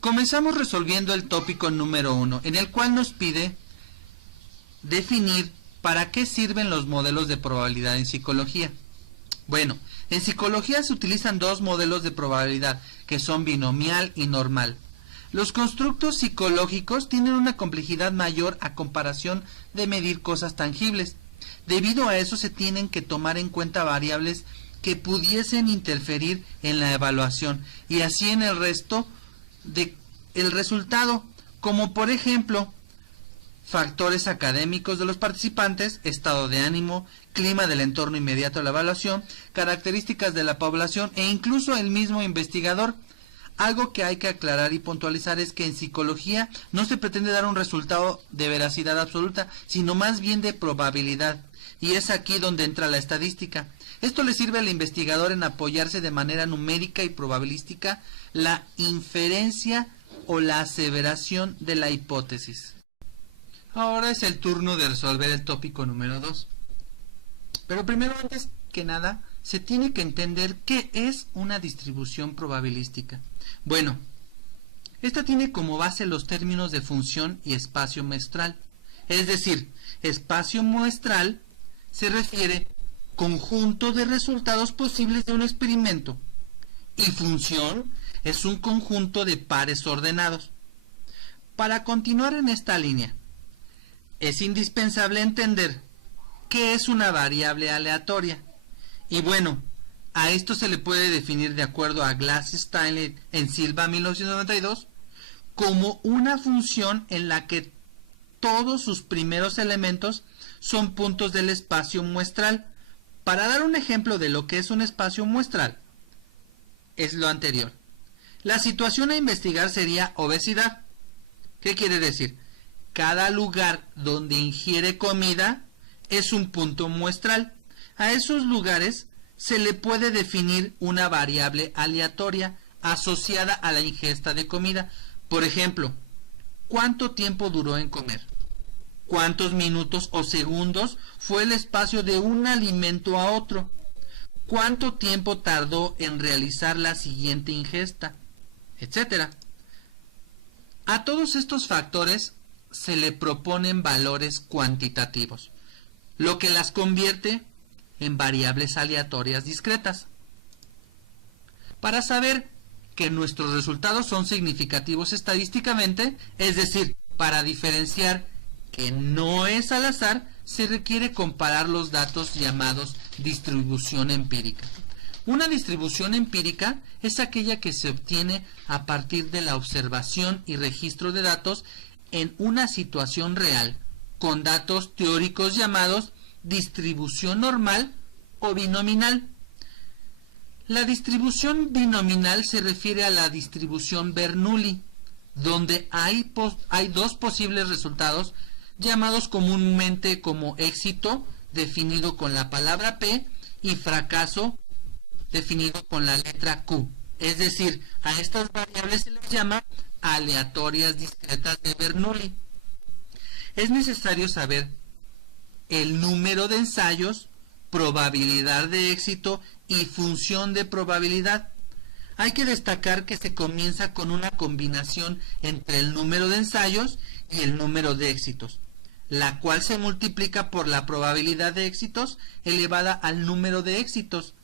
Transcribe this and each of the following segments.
Comenzamos resolviendo el tópico número 1, en el cual nos pide definir para qué sirven los modelos de probabilidad en psicología. Bueno, en psicología se utilizan dos modelos de probabilidad, que son binomial y normal. Los constructos psicológicos tienen una complejidad mayor a comparación de medir cosas tangibles. Debido a eso se tienen que tomar en cuenta variables que pudiesen interferir en la evaluación y así en el resto del resultado, como por ejemplo factores académicos de los participantes, estado de ánimo, clima del entorno inmediato a la evaluación, características de la población e incluso el mismo investigador. Algo que hay que aclarar y puntualizar es que en psicología no se pretende dar un resultado de veracidad absoluta, sino más bien de probabilidad, y es aquí donde entra la estadística. Esto le sirve al investigador en apoyarse de manera numérica y probabilística la inferencia o la aseveración de la hipótesis. Ahora es el turno de resolver el tópico número 2. Pero primero, antes que nada, se tiene que entender qué es una distribución probabilística. Bueno, esta tiene como base los términos de función y espacio muestral. Es decir, espacio muestral se refiere conjunto de resultados posibles de un experimento y función es un conjunto de pares ordenados. Para continuar en esta línea, es indispensable entender qué es una variable aleatoria. Y bueno, a esto se le puede definir de acuerdo a Glass-Steiner en Silva 1992 como una función en la que todos sus primeros elementos son puntos del espacio muestral. Para dar un ejemplo de lo que es un espacio muestral, es lo anterior. La situación a investigar sería obesidad. ¿Qué quiere decir? Cada lugar donde ingiere comida es un punto muestral. A esos lugares se le puede definir una variable aleatoria asociada a la ingesta de comida. Por ejemplo, ¿cuánto tiempo duró en comer? ¿Cuántos minutos o segundos fue el espacio de un alimento a otro? ¿Cuánto tiempo tardó en realizar la siguiente ingesta? Etcétera. A todos estos factores se le proponen valores cuantitativos, lo que las convierte en variables aleatorias discretas. Para saber que nuestros resultados son significativos estadísticamente, es decir, para diferenciar que no es al azar, se requiere comparar los datos llamados distribución empírica. Una distribución empírica es aquella que se obtiene a partir de la observación y registro de datos en una situación real, con datos teóricos llamados distribución normal o binominal. La distribución binominal se refiere a la distribución Bernoulli, donde hay dos posibles resultados llamados comúnmente como éxito, definido con la palabra P, y fracaso, definido con la letra Q. Es decir, a estas variables se les llama aleatorias discretas de Bernoulli. Es necesario saber el número de ensayos, probabilidad de éxito y función de probabilidad. Hay que destacar que se comienza con una combinación entre el número de ensayos y el número de éxitos, la cual se multiplica por la probabilidad de éxitos elevada al número de éxitos,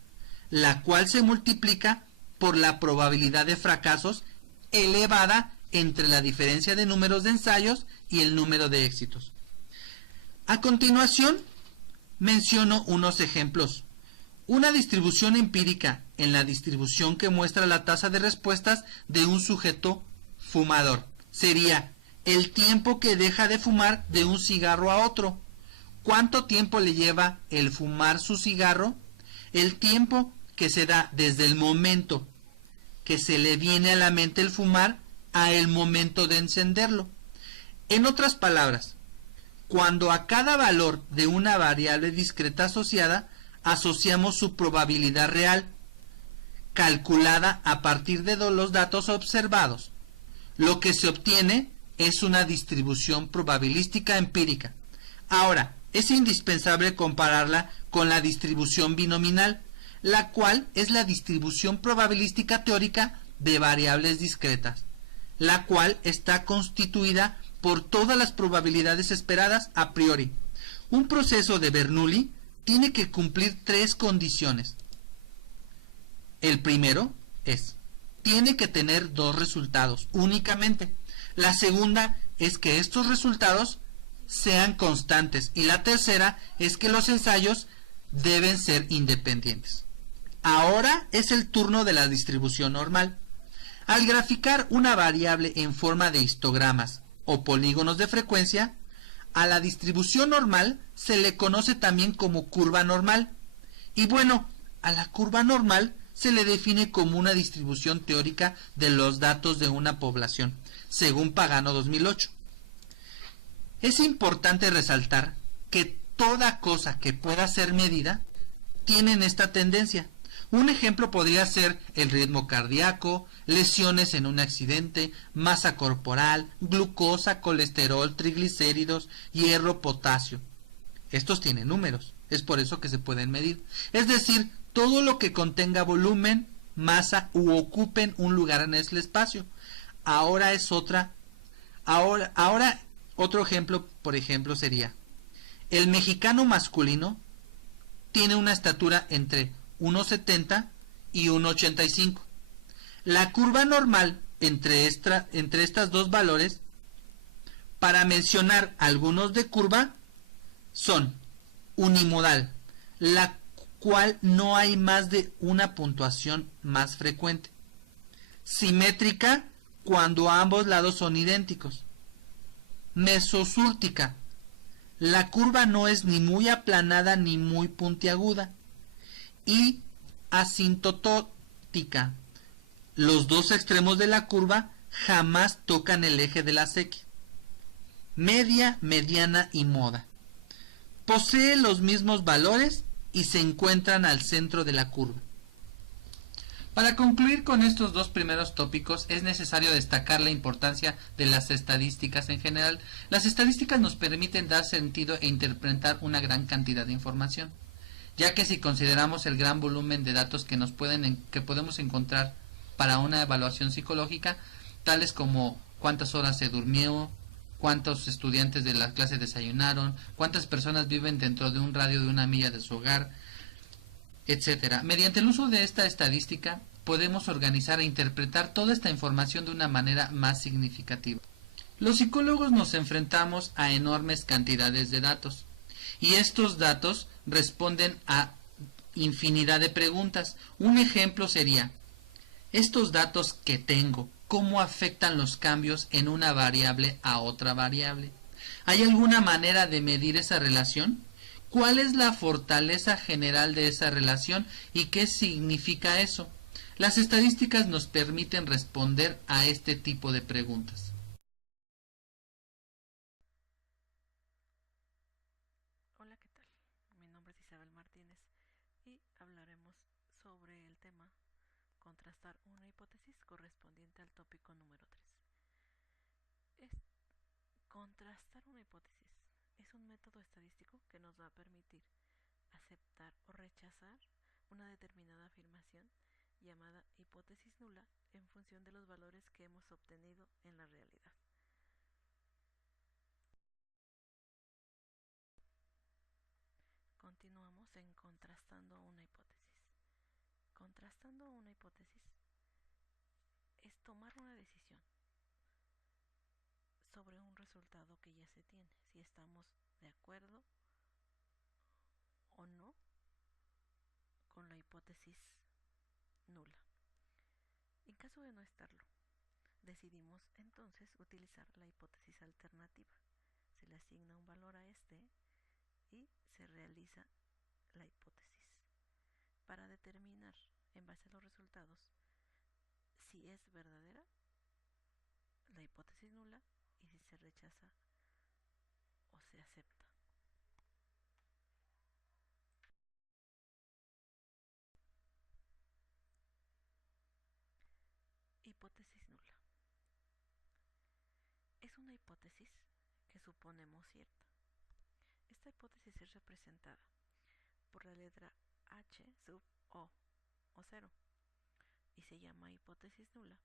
la cual se multiplica por la probabilidad de fracasos elevada entre la diferencia de números de ensayos y el número de éxitos. A continuación, menciono unos ejemplos. Una distribución empírica en la distribución que muestra la tasa de respuestas de un sujeto fumador sería el tiempo que deja de fumar de un cigarro a otro. ¿Cuánto tiempo le lleva el fumar su cigarro? El tiempo que se da desde el momento que se le viene a la mente el fumar a el momento de encenderlo. En otras palabras, cuando a cada valor de una variable discreta asociada asociamos su probabilidad real, calculada a partir de los datos observados, lo que se obtiene es una distribución probabilística empírica. Ahora, es indispensable compararla con la distribución binominal, la cual es la distribución probabilística teórica de variables discretas. la cual está constituida por todas las probabilidades esperadas a priori. Un proceso de Bernoulli tiene que cumplir tres condiciones. El primero es, tiene que tener dos resultados únicamente. La segunda es que estos resultados sean constantes. Y la tercera es que los ensayos deben ser independientes. Ahora es el turno de la distribución normal. Al graficar una variable en forma de histogramas o polígonos de frecuencia, a la distribución normal se le conoce también como curva normal. Y bueno, a la curva normal se le define como una distribución teórica de los datos de una población, según Pagano 2008. Es importante resaltar que toda cosa que pueda ser medida tiene esta tendencia. Un ejemplo podría ser el ritmo cardíaco, lesiones en un accidente, masa corporal, glucosa, colesterol, triglicéridos, hierro, potasio. Estos tienen números, es por eso que se pueden medir. Es decir, todo lo que contenga volumen, masa u ocupen un lugar en el espacio. Ahora otro ejemplo, por ejemplo, sería el mexicano masculino tiene una estatura entre 1,70 y 1,85. La curva normal entre estas dos valores, para mencionar algunos de curva, son unimodal, la cual no hay más de una puntuación más frecuente. Simétrica, cuando ambos lados son idénticos. Mesosúrtica, la curva no es ni muy aplanada ni muy puntiaguda. Y asintotótica, los dos extremos de la curva jamás tocan el eje de la sequía. Media, mediana y moda. Posee los mismos valores y se encuentran al centro de la curva. Para concluir con estos dos primeros tópicos es necesario destacar la importancia de las estadísticas en general. Las estadísticas nos permiten dar sentido e interpretar una gran cantidad de información, ya que si consideramos el gran volumen de datos que podemos encontrar para una evaluación psicológica, tales como cuántas horas se durmió, cuántos estudiantes de la clase desayunaron, cuántas personas viven dentro de un radio de 1 milla de su hogar, etcétera. Mediante el uso de esta estadística podemos organizar e interpretar toda esta información de una manera más significativa. Los psicólogos nos enfrentamos a enormes cantidades de datos y estos datos responden a infinidad de preguntas. Un ejemplo sería, estos datos que tengo, ¿cómo afectan los cambios en una variable a otra variable? ¿Hay alguna manera de medir esa relación? ¿Cuál es la fortaleza general de esa relación y qué significa eso? Las estadísticas nos permiten responder a este tipo de preguntas. Hola, ¿qué tal? Mi nombre es Isabel Martínez y hablaremos sobre el tema contrastar una hipótesis correspondiente al tópico número 3. Es contrastar una hipótesis es un método estadístico que nos va a permitir aceptar o rechazar una determinada afirmación llamada hipótesis nula en función de los valores que hemos obtenido en la realidad. Continuamos en contrastando una hipótesis. Contrastando una hipótesis es tomar una decisión sobre un resultado que ya se tiene, si estamos de acuerdo o no con la hipótesis nula. En caso de no estarlo, decidimos entonces utilizar la hipótesis alternativa. Se le asigna un valor a este y se realiza la hipótesis para determinar en base a los resultados si es verdadera la hipótesis nula y si se rechaza o se acepta. Hipótesis nula. Es una hipótesis que suponemos cierta. Esta hipótesis es representada por la letra H sub o 0 y se llama hipótesis nula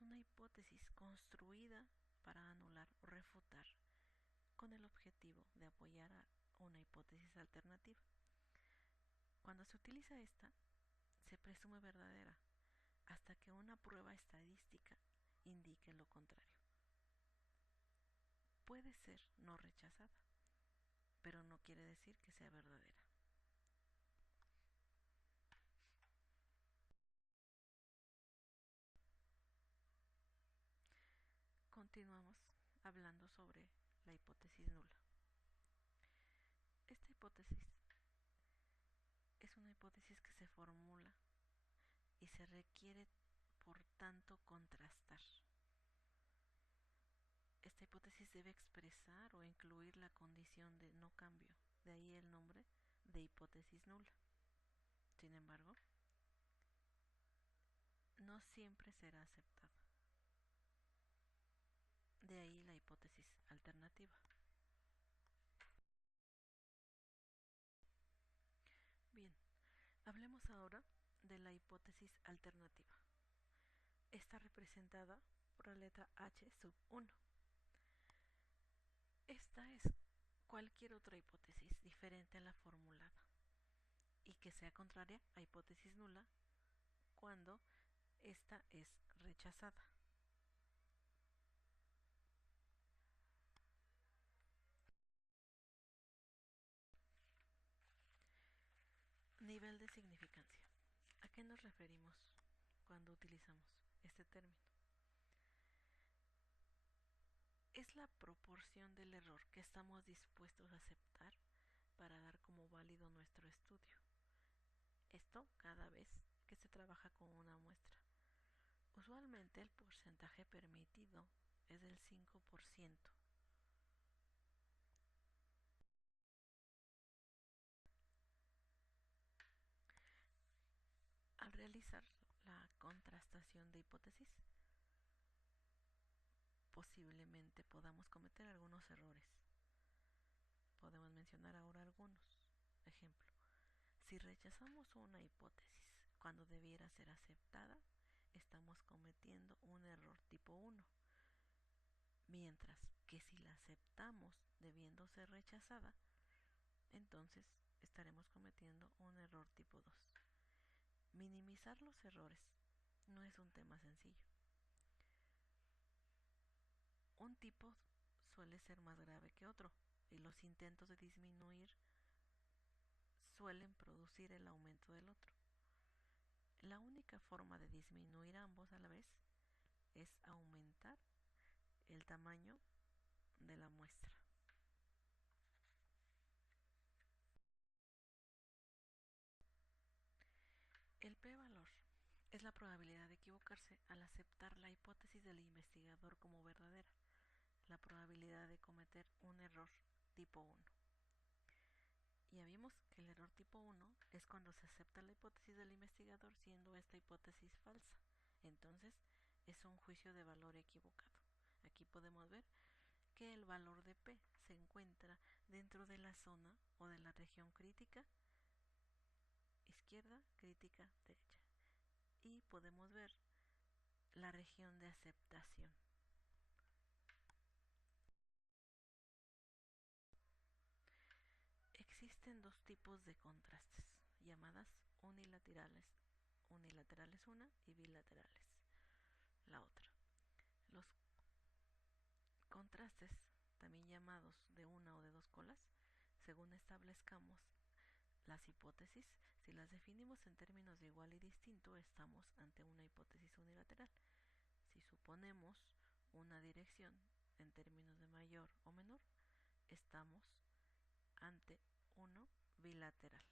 es una hipótesis construida para anular o refutar con el objetivo de apoyar a una hipótesis alternativa. Cuando se utiliza esta, se presume verdadera hasta que una prueba estadística indique lo contrario. Puede ser no rechazada, pero no quiere decir que sea verdadera. Continuamos hablando sobre la hipótesis nula. Esta hipótesis es una hipótesis que se formula y se requiere, por tanto, contrastar. Esta hipótesis debe expresar o incluir la condición de no cambio, de ahí el nombre de hipótesis nula. Sin embargo, no siempre será aceptada. De ahí la hipótesis alternativa. Bien, hablemos ahora de la hipótesis alternativa. Está representada por la letra H sub 1. Esta es cualquier otra hipótesis diferente a la formulada y que sea contraria a hipótesis nula cuando esta es rechazada. Nivel de significancia. ¿A qué nos referimos cuando utilizamos este término? Es la proporción del error que estamos dispuestos a aceptar para dar como válido nuestro estudio. Esto cada vez que se trabaja con una muestra. Usualmente el porcentaje permitido es del 5%. Al realizar la contrastación de hipótesis, posiblemente podamos cometer algunos errores. Podemos mencionar ahora algunos. Ejemplo, si rechazamos una hipótesis cuando debiera ser aceptada, estamos cometiendo un error tipo 1, mientras que si la aceptamos debiendo ser rechazada, entonces estaremos cometiendo un error tipo 2. Minimizar los errores no es un tema sencillo. Un tipo suele ser más grave que otro y los intentos de disminuir suelen producir el aumento del otro. La única forma de disminuir ambos a la vez es aumentar el tamaño de la muestra. El p-valor es la probabilidad de equivocarse al aceptar la hipótesis del investigador como verdadera, la probabilidad de cometer un error tipo 1. Ya vimos que el error tipo 1 es cuando se acepta la hipótesis del investigador siendo esta hipótesis falsa. Entonces es un juicio de valor equivocado. Aquí podemos ver que el valor de P se encuentra dentro de la zona o de la región crítica izquierda, crítica derecha. Y podemos ver la región de aceptación. Existen dos tipos de contrastes, llamadas unilaterales. Unilaterales una y bilaterales la otra. Los contrastes, también llamados de una o de dos colas, según establezcamos las hipótesis, si las definimos en términos de igual y distinto, estamos ante una hipótesis unilateral. Si suponemos una dirección en términos de mayor o menor, estamos ante uno bilateral.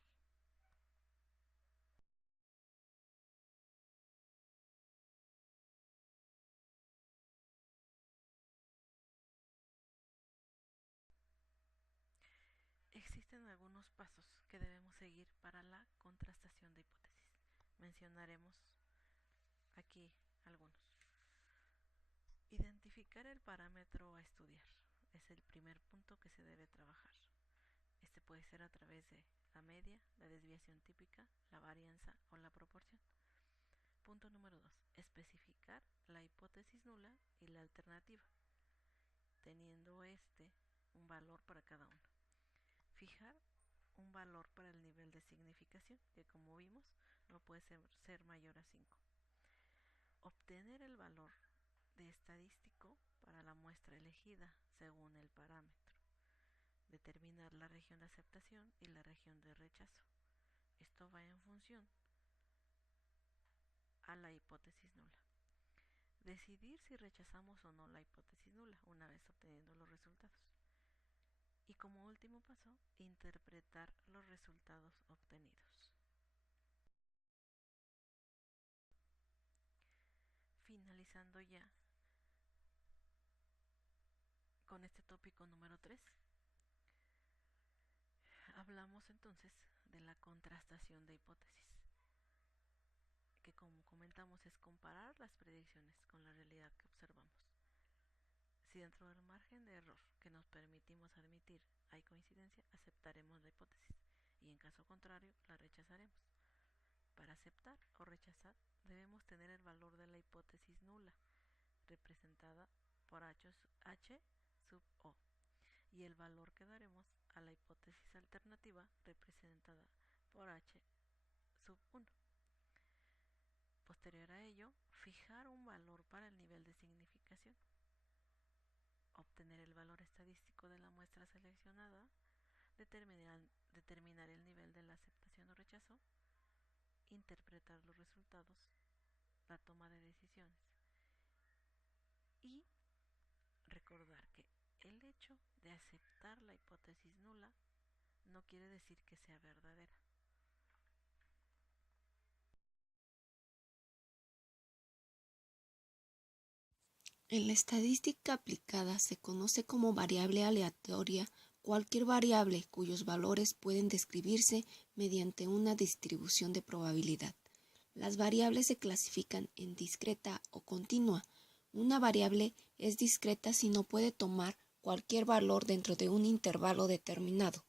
Existen algunos pasos que debemos seguir para la contrastación de hipótesis. Mencionaremos aquí algunos. Identificar el parámetro a estudiar es el primer punto que se debe trabajar. Este puede ser a través de la media, la desviación típica, la varianza o la proporción. Punto número 2. Especificar la hipótesis nula y la alternativa, teniendo un valor para cada uno. Fijar un valor para el nivel de significación, que como vimos no puede ser mayor a 5. Obtener el valor de estadístico para la muestra elegida según el parámetro. Determinar la región de aceptación y la región de rechazo. Esto va en función a la hipótesis nula. Decidir si rechazamos o no la hipótesis nula una vez obteniendo los resultados. Y como último paso, interpretar los resultados obtenidos. Finalizando ya con este tópico número 3, hablamos entonces de la contrastación de hipótesis, que como comentamos es comparar las predicciones con la realidad que observamos. Si dentro del margen de error que nos permitimos admitir hay coincidencia, aceptaremos la hipótesis y en caso contrario la rechazaremos. Para aceptar o rechazar debemos tener el valor de la hipótesis nula, representada por H sub O, y el valor que daremos a la hipótesis alternativa, representada por H sub 1. Posterior a ello, fijar un valor para el nivel de significación, obtener el valor estadístico de la muestra seleccionada, determinar el nivel de la aceptación o rechazo, interpretar los resultados, la toma de decisiones y recordar que el hecho de aceptar la hipótesis nula no quiere decir que sea verdadera. En la estadística aplicada se conoce como variable aleatoria cualquier variable cuyos valores pueden describirse mediante una distribución de probabilidad. Las variables se clasifican en discreta o continua. Una variable es discreta si no puede tomar cualquier valor dentro de un intervalo determinado.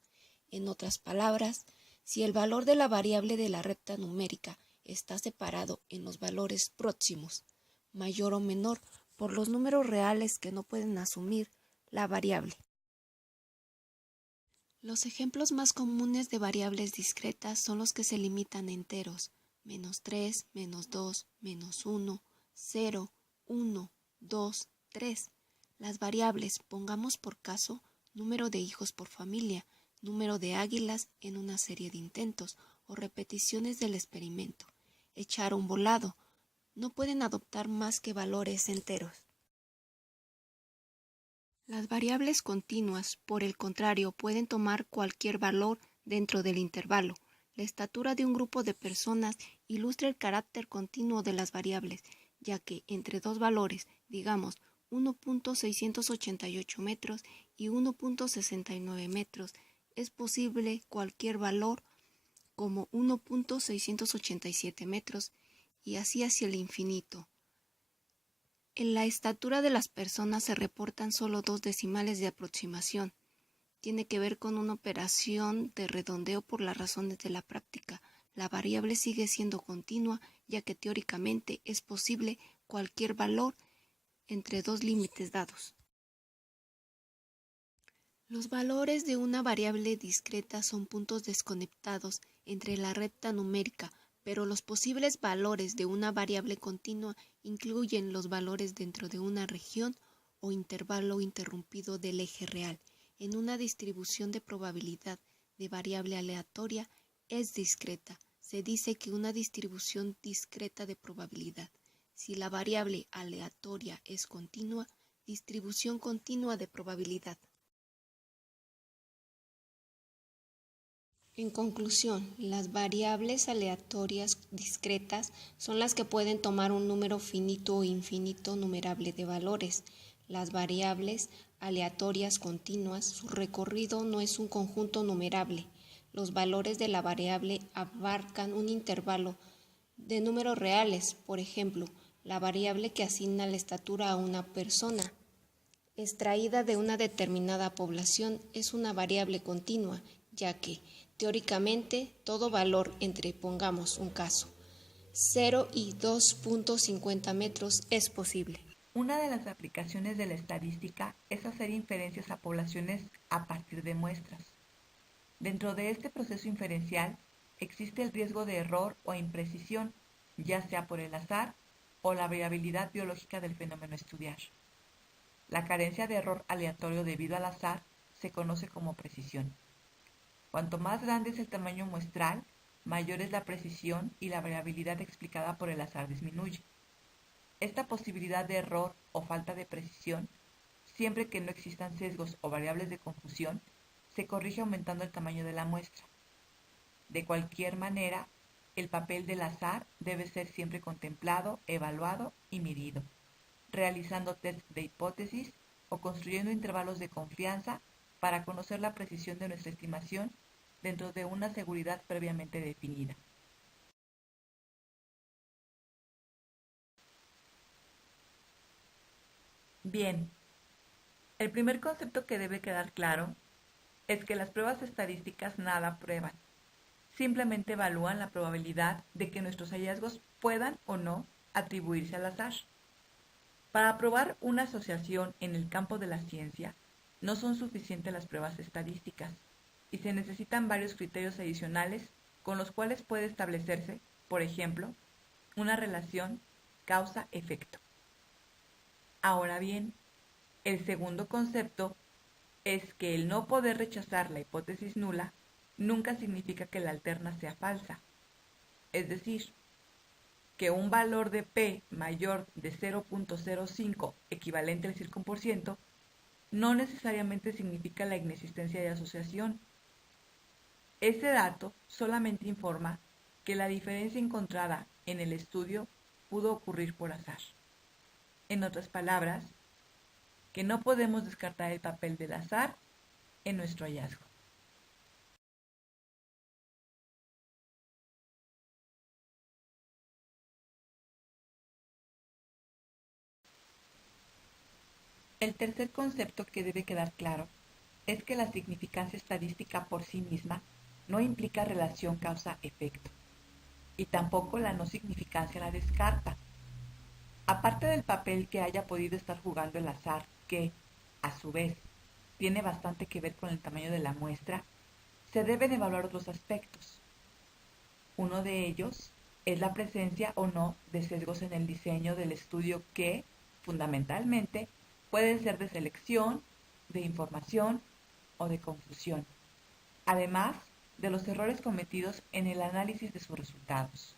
En otras palabras, si el valor de la variable de la recta numérica está separado en los valores próximos, mayor o menor, por los números reales que no pueden asumir la variable. Los ejemplos más comunes de variables discretas son los que se limitan a enteros: -3, -2, -1, 0, 1, 2, 3. Las variables, pongamos por caso, número de hijos por familia, número de águilas en una serie de intentos o repeticiones del experimento, echar un volado, no pueden adoptar más que valores enteros. Las variables continuas, por el contrario, pueden tomar cualquier valor dentro del intervalo. La estatura de un grupo de personas ilustra el carácter continuo de las variables, ya que entre dos valores, digamos 1.688 metros y 1.69 metros, es posible cualquier valor como 1.687 metros y así hacia el infinito. En la estatura de las personas se reportan solo 2 decimales de aproximación. Tiene que ver con una operación de redondeo por las razones de la práctica. La variable sigue siendo continua, ya que teóricamente es posible cualquier valor entre dos límites dados. Los valores de una variable discreta son puntos desconectados entre la recta numérica, pero los posibles valores de una variable continua incluyen los valores dentro de una región o intervalo interrumpido del eje real. En una distribución de probabilidad de variable aleatoria es discreta. Se dice que una distribución discreta de probabilidad. Si la variable aleatoria es continua, distribución continua de probabilidad. En conclusión, las variables aleatorias discretas son las que pueden tomar un número finito o infinito numerable de valores. Las variables aleatorias continuas, su recorrido no es un conjunto numerable. Los valores de la variable abarcan un intervalo de números reales. Por ejemplo, la variable que asigna la estatura a una persona extraída de una determinada población es una variable continua, ya que teóricamente todo valor entre, pongamos un caso, 0 y 2.50 metros es posible. Una de las aplicaciones de la estadística es hacer inferencias a poblaciones a partir de muestras. Dentro de este proceso inferencial existe el riesgo de error o imprecisión, ya sea por el azar o la variabilidad biológica del fenómeno a estudiar. La carencia de error aleatorio debido al azar se conoce como precisión. Cuanto más grande es el tamaño muestral, mayor es la precisión y la variabilidad explicada por el azar disminuye. Esta posibilidad de error o falta de precisión, siempre que no existan sesgos o variables de confusión, se corrige aumentando el tamaño de la muestra. De cualquier manera, el papel del azar debe ser siempre contemplado, evaluado y medido, realizando test de hipótesis o construyendo intervalos de confianza para conocer la precisión de nuestra estimación dentro de una seguridad previamente definida. Bien, el primer concepto que debe quedar claro es que las pruebas estadísticas nada prueban, simplemente evalúan la probabilidad de que nuestros hallazgos puedan o no atribuirse al azar. Para probar una asociación en el campo de la ciencia, no son suficientes las pruebas estadísticas y se necesitan varios criterios adicionales con los cuales puede establecerse, por ejemplo, una relación causa-efecto. Ahora bien, el segundo concepto es que el no poder rechazar la hipótesis nula nunca significa que la alterna sea falsa. Es decir, que un valor de P mayor de 0.05 equivalente al 5% no necesariamente significa la inexistencia de asociación. Ese dato solamente informa que la diferencia encontrada en el estudio pudo ocurrir por azar. En otras palabras, que no podemos descartar el papel del azar en nuestro hallazgo. El tercer concepto que debe quedar claro es que la significancia estadística por sí misma no implica relación causa-efecto, y tampoco la no significancia la descarta. Aparte del papel que haya podido estar jugando el azar, que, a su vez, tiene bastante que ver con el tamaño de la muestra, se deben evaluar otros aspectos. Uno de ellos es la presencia o no de sesgos en el diseño del estudio que, fundamentalmente, pueden ser de selección, de información o de confusión, además de los errores cometidos en el análisis de sus resultados.